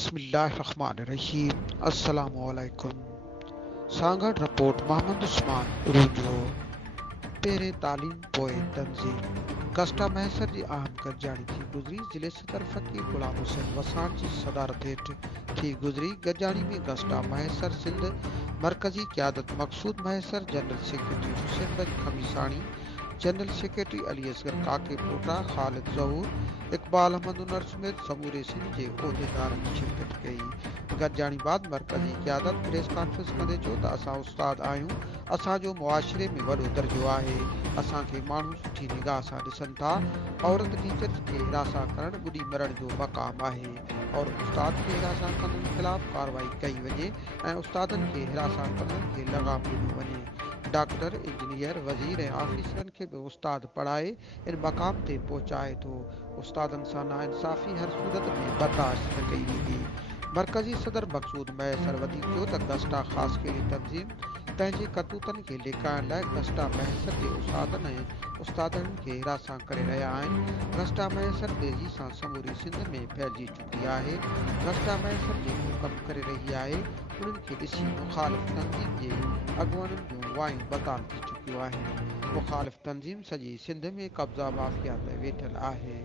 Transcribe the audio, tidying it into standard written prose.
बिस्मिल्लाहिर्रहमानिर्रहीम। अस्सलामुअलैकुम। सांगड़ रिपोर्ट मोहम्मद उस्मान रुझो पेरे तालीम पोए तंजीम गस्टा महसर जी अहम गॾिजाणी थी गुज़री। ज़िले सदर फ़कीर ग़ुलाम हुसैन वसाण जी सदारत हेठि थी गुज़री। गॾिजाणी में गस्टा महसर सिंध मरकज़ी क़यादत मक़सूद महसर, जनरल सेक्रेटरी हुसैन बंज खमीसाणी, जनरल सेक्रेटरी अली असगर काके पोटा, ख़ालिद ज़हूर, इक़बाल अहमद उनर समेत समूरे सिंध जे उहिदेदारनि शिरकत कई। गॾिजाणी बाद मरकज़ी क़यादत प्रेस कॉन्फ्रेंस कंदे चयो त असां उस्ताद आहियूं, असांजो मुआशिरे में वॾो दर्जो आहे, असांखे माण्हू सुठी निगाह सां ॾिसनि था। औरत टीचर खे हिरासा करणु ॿुॾी मरण जो मक़ाम आहे और उस्ताद खे हिरासा कंदड़ ख़िलाफ़ कार्रवाई कई वञे ऐं उस्तादनि खे हिरासा कंदड़ खे लॻाम ॾिनो वञे। डॉक्टर, इंजीनियर, वज़ीर ऐं ऑफिसरनि खे बि उस्ताद पढ़ाए इन मक़ाम ते पहुचाए थो। उस्तादनि सां नाइंसाफ़ी हर सूरत में बर्दाश्त न कई वेंदी। मरकज़ी सदर मक़सूद महसर वधीक चयो त गस्टा ख़ासि कहिड़ी तंज़ीम पंहिंजे करतूतनि खे लिकाइण लाइ गस्टा महसर जे उस्तादनि ऐं उस्तादनि खे हिरासा करे रहिया आहिनि। गस्टा महसर तेज़ी सां समूरी सिंध में फैलिजी चुकी आहे। गस्टा महसर जेको कमु करे रही आहे उन्हनि खे ॾिसी मुख़ालिफ़ तंज़ीम जे अॻुवाननि जूं वायूं बताल थी चुकियूं आहिनि। मुख़ालिफ़ तंज़ीम सॼी सिंध में कब्ज़ा माफ़िया ते वेठल आहे।